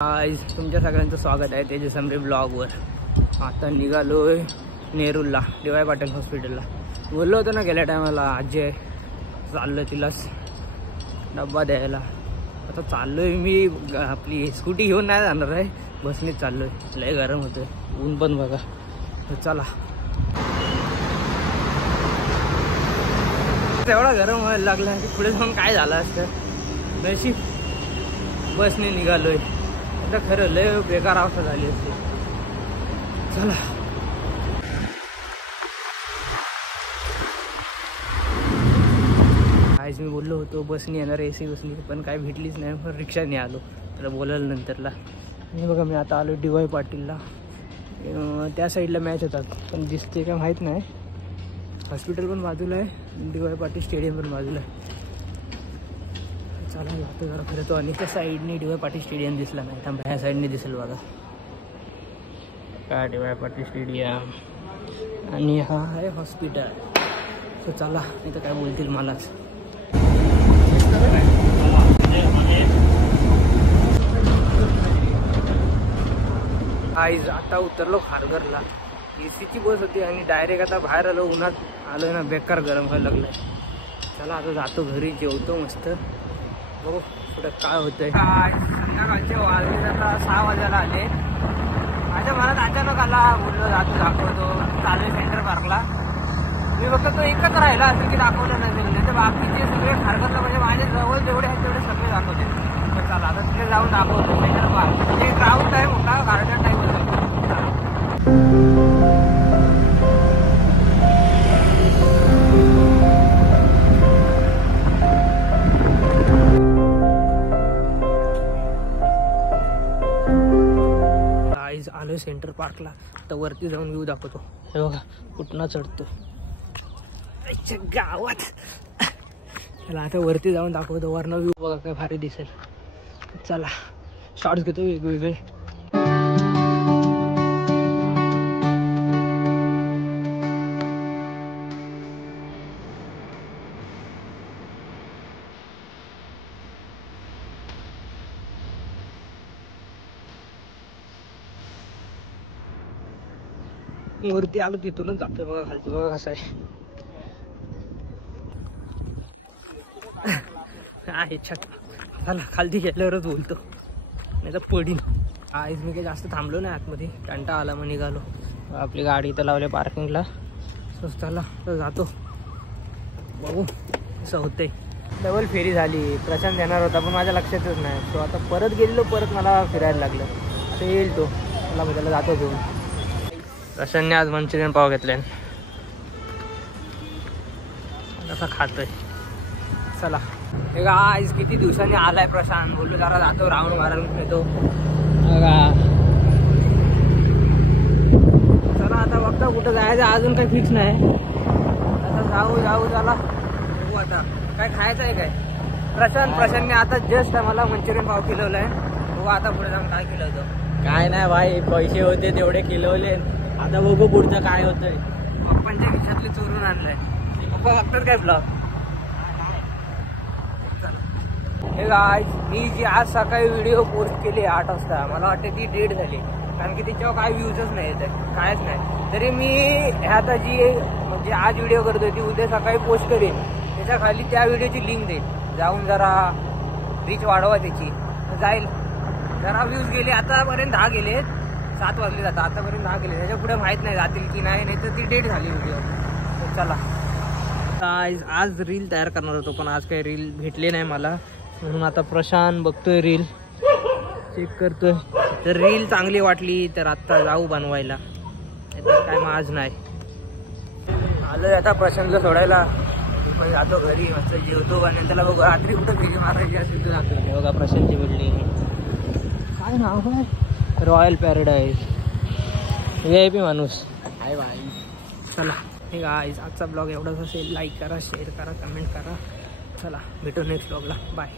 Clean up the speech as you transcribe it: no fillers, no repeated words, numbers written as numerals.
आज तुमच्या सगळ्यांचं स्वागत आहे तेजस समरे ब्लॉगवर। आता निघालोय नेरूरला, डी.वाय. पाटील हॉस्पिटलला। बोललो होतो ना गेल्या टायमाला आजी चाललो तिलाच डब्बा द्यायला। आता चाललोय मी, आपली स्कूटी घेऊन नाही जाणार आहे, बसनेच चाललोय। लय गरम होतोय, ऊन पण बघा। तर चला, एवढा गरम व्हायला लागला की पुढे जाऊन काय झालं असतं। नशीब बसने निघालोय, आता खरं लय बेकार अवस्था झाली असते। चला, आज मी बोललो होतो बसने येणार, AC बसली, पण काय भेटलीच नाही, पण रिक्षाने आलो। तर बोलायला नंतरला आणि बघा मी आता आलो डी.वाय. पाटीलला। त्या साईडला मॅच होतात, पण दिसते काय माहीत नाही। हॉस्पिटल पण बाजूला आहे, डी.वाय. पाटील स्टेडियम पण बाजूला आहे। चला जातो जरा फिरतो। आणि त्या साईडने डी.वाय. पाटील स्टेडियम दिसला नाही, थांबा ह्या साईडने दिसेल बघा का डी.वाय. पाटील स्टेडियम, आणि हा आहे हॉस्पिटल। तर चला, नाही तर काय बोलतील मलाच। आता उतरलो खारघरला। AC ची बस होती आणि डायरेक्ट आता बाहेर आलो, उन्हात आलो ना, बेकार गरम व्हायला लागलाय। चला आता जातो घरी, जेवतो मस्त, बघू पुढे काय होतंय। संध्याकाळचे वाजले आता 6 वाजायला आले। माझ्या मनात अचानक आला, बोललो जातो दाखवतो, चालू सेंटर पार्कला। मी फक्त तो एकच राहिला असेल की दाखवलं नसेल, नाही तर बाकीचे सगळे खारघरला म्हणजे माझ्या जवळ जेवढे आहेत तेवढे सगळे दाखवते। तर चला आता तिथे जाऊन दाखवतो सेंटर पार्क। म्हणजे ग्राउंड आहे मोठा, गार्डन टाईप होतं। आलोय सेंटर पार्कला, तर वरती जाऊन व्ह्यू दाखवतो। हे बघा कुठनं चढतो गावात। चला आता वरती जाऊन दाखवतो, वरनं व्ह्यू बघा काय भारी दिसेल। चला शॉर्ट्स घेतो वेगवेगळे। वरती आलो तिथूनच जातोय बघा, खालती बघा कसं आहे छत। चला खालती गेल्यावरच बोलतो, नाही तर पडीन। आज मी काही जास्त थांबलो नाही आतमध्ये, कंटाळा आला मग निघालो। आपली गाडी इथं लावली पार्किंगला। चला तर जातो, बघू कसं होतंय। डबल फेरी झाली, प्रशांत येणार होता पण माझ्या लक्षातच नाही। तो आता परत गेलो, परत मला फिरायला लागलं। आता येईल तो, मला मग त्याला जातो घेऊन। प्रशांतने आज मंचुरियन पाव घेतले, कसा खातोय। चला हे का आज किती दिवसांनी आलाय प्रशांत, बोललो जरा जातो राऊंड मारून येतो। चला आता बघता कुठं जायचं, अजून काही फिक्स नाही। आता जाऊ चला, बघू आता काय खायचं आहे काय। प्रशांतने आता जस्ट मला मंचुरियन पाव खिलवलाय, बघू आता पुढे जाऊन काय खिलवतो। काय नाही भाई, पैसे होते तेवढे खिलवले, आता बघू पुढचं काय होतंय। पप्पांच्या खिशातले चोरून आणलंय, पप्पा बघतात काय ब्लॉग। हे गाइस, मी जी आज सकाळी व्हिडिओ पोस्ट केली 8 वाजता, मला वाटते ती डेट झाली, कारण की तिच्यावर काय व्ह्यूजच नाही येत, कायच नाही। तरी मी आता जी म्हणजे आज व्हिडिओ करतोय ती उद्या सकाळी पोस्ट करेन, त्याच्या खाली त्या व्हिडिओची लिंक देईल, जाऊन जरा रीच वाढवा त्याची, जाईल। जरा व्ह्यूज गेले, आतापर्यंत 10 गेले, 7 वाजले जातात, आतापर्यंत 10 गेले, त्याच्या पुढे माहीत नाही जातील की नाही, तर ती डेट झाली व्हिडिओ। तर चला आज रील तयार करणार होतो, पण आज काही रील भेटले नाही मला, म्हणून आता प्रशांत बघतोय रील, चेक करतोय। तर रील चांगली वाटली तर आता जाऊ बनवायला, तर काय मग आज नाही। आलोय आता प्रशांतला सोडायला, जातो घरी, मस्त जेवतो आणि त्याला बघू रात्री कुठं फेरी मारायची असेल तर जातो। बघा प्रशांतची बिल्डिंग, काय नाव आहे, रॉयल पॅराडाईज, VIP माणूस आहे भाई। चला हे गाइस, आजचा ब्लॉग एवढाच असेल। लाईक करा, शेअर करा, कमेंट करा। चला भेटू नेक्स्ट ब्लॉगला, बाय।